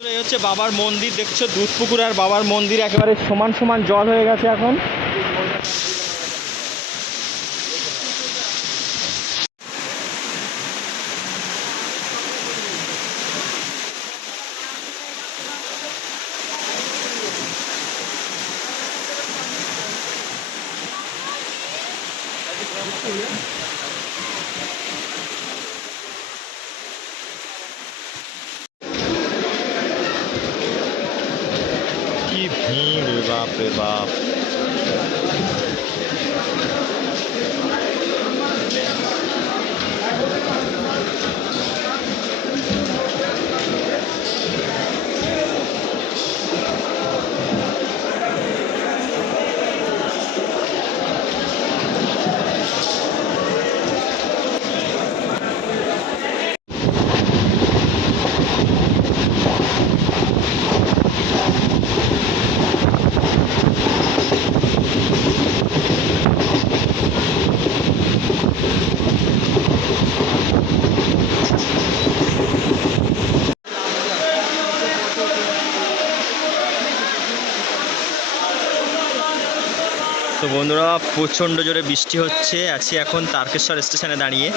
এই হচ্ছে বাবার মন্দির, দেখছ? দুধপুকুর আর বাবার মন্দির একেবারে সমান সমান জল হয়ে গেছে এখন। কি ভিড় বাপ রে বাপ। তো বন্ধুরা প্রচণ্ড জোরে বৃষ্টি হচ্ছে। আছি এখন তারকেশ্বর স্টেশনে দাঁড়িয়ে।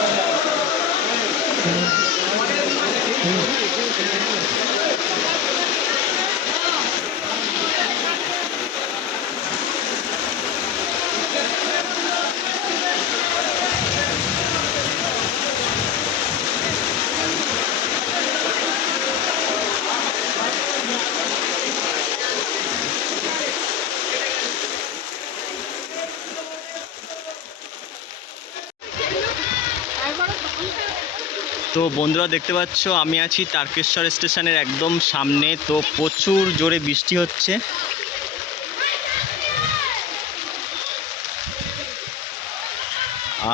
তো বন্ধুরা দেখতে পাচ্ছ, আমি আছি তারকেশ্বর স্টেশনের একদম সামনে। তো প্রচুর জোরে বৃষ্টি হচ্ছে।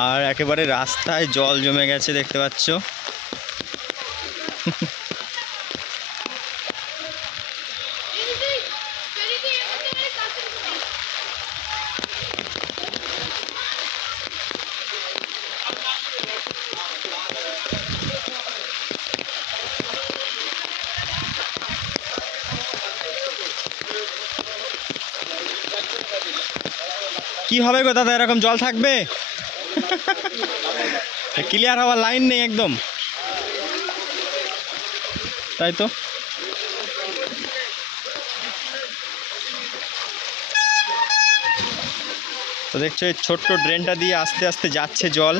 আর একেবারে রাস্তায় জল জমে গেছে, দেখতে পাচ্ছ। কি হবে গো দাদা? এরকম জল থাকবে? ক্লিয়ার হওয়ার লাইন নেই একদম। তাই তো? তো দেখছ, এই ছোট্ট ড্রেনটা দিয়ে আস্তে আস্তে যাচ্ছে জল।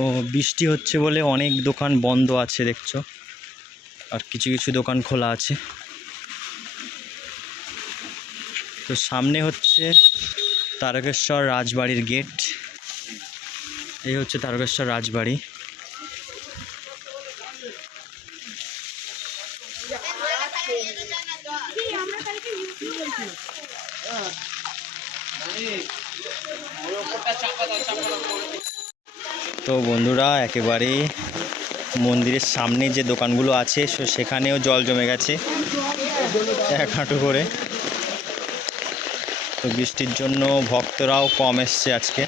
তো বৃষ্টি হচ্ছে বলে অনেক দোকান বন্ধ আছে দেখছ। আর কিছু কিছু দোকান খোলা আছে। তো সামনে হচ্ছে তারকেশ্বর রাজবাড়ির গেট। এই হচ্ছে তারকেশ্বর রাজবাড়ি। তো বন্ধুরা, একেবারে মন্দিরের সামনে যে দোকানগুলো আছে সেখানেও জল জমে গেছে। এক হাঁটু করে। তো বৃষ্টির জন্য ভক্তরাও কম এসছে আজকে।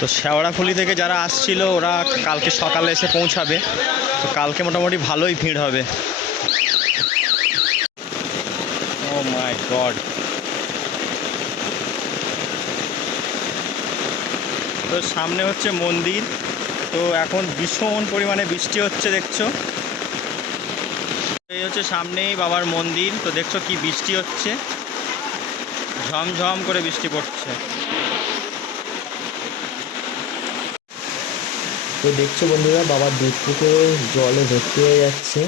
তো শেওড়াফুলি থেকে যারা আসছিল, ওরা কালকে সকালে এসে পৌঁছাবে। তো কালকে মোটামুটি ভালোই ভিড় হবে। ও মাই গড তো সামনে হচ্ছে মন্দির। তো এখন ভীষণ পরিমাণে বৃষ্টি হচ্ছে, দেখছ? এই হচ্ছে সামনেই বাবার মন্দির। তো দেখছ কি বৃষ্টি হচ্ছে? ঝমঝম করে বৃষ্টি পড়ছে। তো দেখছ বন্ধুরা বাবার দুধ পুকুর জলে ভর্তি হয়ে যাচ্ছে।